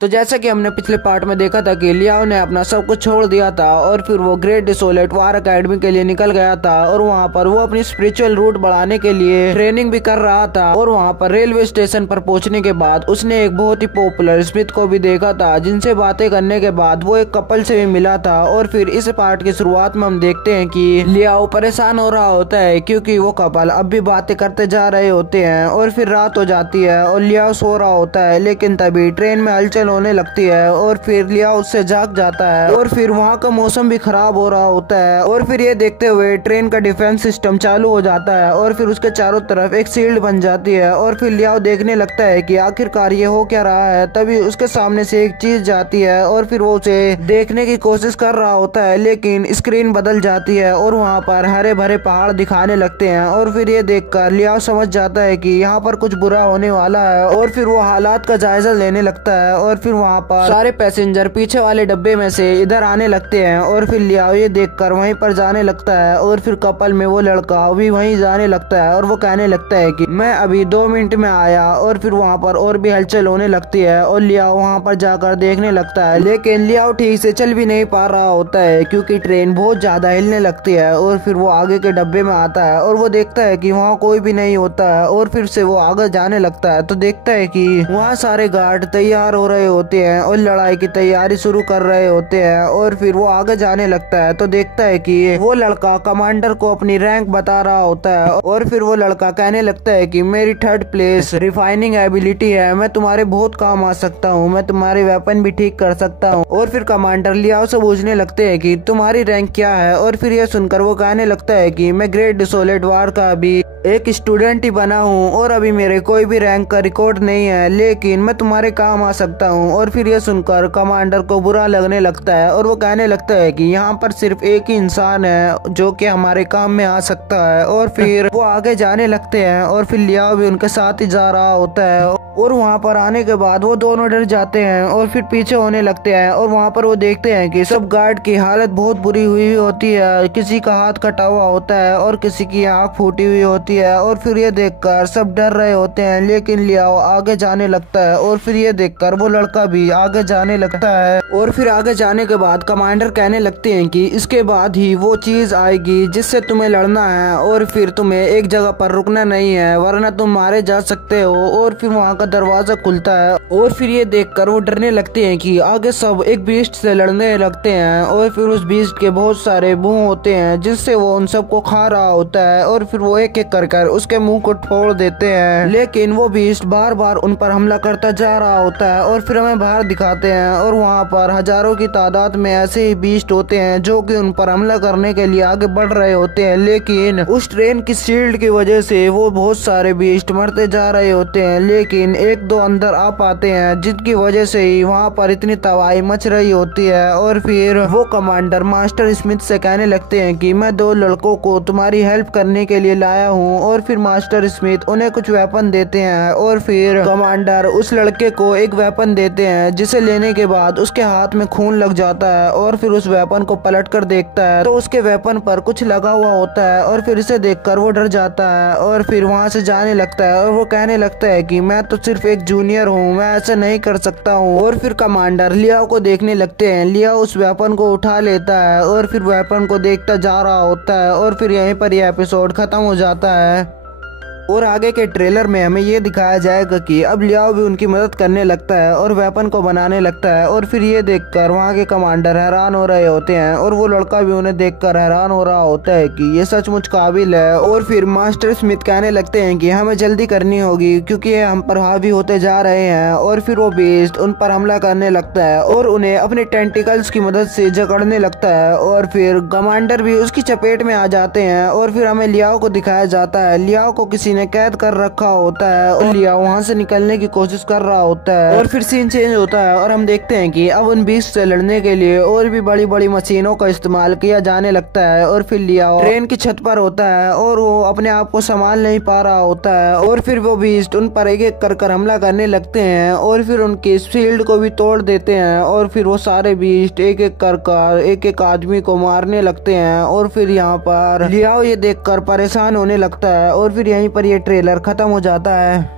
तो जैसा कि हमने पिछले पार्ट में देखा था कि लियाओ ने अपना सब कुछ छोड़ दिया था और फिर वो ग्रेट डिसोलेट वार अकेडमी के लिए निकल गया था और वहाँ पर वो अपनी स्पिरिचुअल रूट बढ़ाने के लिए ट्रेनिंग भी कर रहा था। और वहाँ पर रेलवे स्टेशन पर पहुँचने के बाद उसने एक बहुत ही पॉपुलर स्मिथ को भी देखा था, जिनसे बातें करने के बाद वो एक कपल से भी मिला था। और फिर इस पार्ट की शुरुआत में हम देखते हैं कि लियाओ परेशान हो रहा होता है क्योंकि वो कपल अब भी बातें करते जा रहे होते हैं। और फिर रात हो जाती है और लियाओ सो रहा होता है, लेकिन तभी ट्रेन में हलचल होने लगती है और फिर लियाओ उससे जाग जाता है। और फिर वहाँ का मौसम भी खराब हो रहा होता है और फिर ये देखते हुए ट्रेन का डिफेंस सिस्टम चालू हो जाता है और फिर उसके चारों तरफ एक शील्ड बन जाती है। और फिर लियाओ देखने लगता है कि आखिरकार ये हो क्या रहा है। तभी उसके सामने से एक चीज जाती है और फिर वो उसे देखने की कोशिश कर रहा होता है, लेकिन स्क्रीन बदल जाती है और वहाँ पर हरे भरे पहाड़ दिखाने लगते हैं। और फिर ये देखकर लियाओ समझ जाता है कि यहाँ पर कुछ बुरा होने वाला है और फिर वो हालात का जायजा लेने लगता है। और फिर वहाँ पर सारे पैसेंजर पीछे वाले डब्बे में से इधर आने लगते हैं और फिर लियाओ ये देखकर वहीं पर जाने लगता है। और फिर कपल में वो लड़का भी वहीं जाने लगता है और वो कहने लगता है कि मैं अभी 2 मिनट में आया। और फिर वहाँ पर और भी हलचल होने लगती है और लियाओ वहाँ पर जाकर देखने लगता है, लेकिन लियाओ ठीक से चल भी नहीं पा रहा होता है क्योंकि ट्रेन बहुत ज्यादा हिलने लगती है। और फिर वो आगे के डब्बे में आता है और वो देखता है कि वहाँ कोई भी नहीं होता है। और फिर से वो आगे जाने लगता है तो देखता है कि वहाँ सारे गार्ड तैयार हो रहे होते हैं और लड़ाई की तैयारी शुरू कर रहे होते हैं। और फिर वो आगे जाने लगता है तो देखता है कि वो लड़का कमांडर को अपनी रैंक बता रहा होता है। और फिर वो लड़का कहने लगता है कि मेरी 3rd प्लेस रिफाइनिंग एबिलिटी है, मैं तुम्हारे बहुत काम आ सकता हूँ, मैं तुम्हारे वेपन भी ठीक कर सकता हूँ। और फिर कमांडर लियाओ से पूछने लगते हैं कि तुम्हारी रैंक क्या है। और फिर यह सुनकर वो कहने लगता है कि मैं ग्रेट डिसोलेट वार का अभी एक स्टूडेंट ही बना हूँ और अभी मेरे कोई भी रैंक का रिकॉर्ड नहीं है, लेकिन मैं तुम्हारे काम आ सकता हूँ। और फिर यह सुनकर कमांडर को बुरा लगने लगता है और वो कहने लगता है कि यहाँ पर सिर्फ एक ही इंसान है जो कि हमारे काम में आ सकता है। और फिर वो आगे जाने लगते हैं और फिर लियाओ भी उनके साथ ही जा रहा होता है। और वहाँ पर आने के बाद वो दोनों डर जाते हैं और फिर पीछे होने लगते हैं। और वहाँ पर वो देखते हैं कि सब गार्ड की हालत बहुत बुरी हुई होती है, किसी का हाथ कटा हुआ होता है और किसी की आँख फूटी हुई होती है। और फिर ये देखकर सब डर रहे होते हैं, लेकिन लियाओ आगे जाने लगता है और फिर ये देखकर वो लड़का भी आगे जाने लगता है। और फिर आगे जाने के बाद कमांडर कहने लगते हैं कि इसके बाद ही वो चीज आएगी जिससे तुम्हें लड़ना है और फिर तुम्हें एक जगह पर रुकना नहीं है वरना तुम मारे जा सकते हो। और फिर वहाँ का दरवाजा खुलता है और फिर ये देखकर वो डरने लगते हैं कि आगे सब एक बीस्ट से लड़ने लगते हैं। और फिर उस बीस्ट के बहुत सारे मुंह होते हैं जिससे वो उन सबको खा रहा होता है। और फिर वो एक एक कर उसके मुंह को फोड़ देते हैं, लेकिन वो बीस्ट बार बार उन पर हमला करता जा रहा होता है। और फिर हमें बाहर दिखाते हैं और वहाँ पर हजारों की तादाद में ऐसे ही बीस्ट होते हैं जो कि उन पर हमला करने के लिए आगे बढ़ रहे होते हैं, लेकिन उस ट्रेन की शील्ड की वजह से वो बहुत सारे बीस्ट मरते जा रहे होते हैं। लेकिन 1-2 अंदर आ पाते हैं जिनकी वजह से ही वहाँ पर इतनी तबाही मच रही होती है। और फिर वो कमांडर मास्टर स्मिथ से कहने लगते हैं कि मैं 2 लड़कों को तुम्हारी हेल्प करने के लिए लाया हूँ। और फिर मास्टर स्मिथ उन्हें कुछ वेपन देते हैं और फिर कमांडर उस लड़के को एक वेपन देते हैं जिसे लेने के बाद उसके हाथ में खून लग जाता है। और फिर उस वेपन को पलट कर देखता है तो उसके वेपन पर कुछ लगा हुआ होता है और फिर इसे देखकर वो डर जाता है और फिर वहाँ से जाने लगता है। और वो कहने लगता है कि मैं तो सिर्फ एक जूनियर हूँ, मैं ऐसा नहीं कर सकता हूँ। और फिर कमांडर लियाओ को देखने लगते हैं, लियाओ उस वेपन को उठा लेता है और फिर वेपन को देखता जा रहा होता है। और फिर यहीं पर यह एपिसोड खत्म हो जाता है। और आगे के ट्रेलर में हमें ये दिखाया जाएगा कि अब लियाओ भी उनकी मदद करने लगता है और वेपन को बनाने लगता है। और फिर ये देखकर वहाँ के कमांडर हैरान हो रहे होते हैं और वो लड़का भी उन्हें देखकर हैरान हो रहा होता है कि ये सचमुच काबिल है। और फिर मास्टर स्मिथ कहने लगते हैं कि हमें जल्दी करनी होगी क्योंकि ये हम पर हावी होते जा रहे हैं। और फिर वो बीस्ट उन पर हमला करने लगता है और उन्हें अपने टेंटिकल्स की मदद से जकड़ने लगता है। और फिर कमांडर भी उसकी चपेट में आ जाते हैं। और फिर हमें लियाओ को दिखाया जाता है, लियाओ को किसी ने कैद कर रखा होता है और लियाओ वहाँ से निकलने की कोशिश कर रहा होता है। और फिर सीन चेंज होता है और हम देखते हैं कि अब उन बीस्ट से लड़ने के लिए और भी बड़ी बड़ी मशीनों का इस्तेमाल किया जाने लगता है। और फिर लियाओ ट्रेन की छत पर होता है और वो अपने आप को संभाल नहीं पा रहा होता है। और फिर वो बीस्ट उन पर एक एक कर हमला करने लगते हैं और फिर उनकी शील्ड को भी तोड़ देते हैं। और फिर वो सारे बीस्ट एक एक कर एक एक आदमी को मारने लगते हैं। और फिर यहाँ पर लियाओ ये देखकर परेशान होने लगता है और फिर यहीं पर ये ट्रेलर खत्म हो जाता है।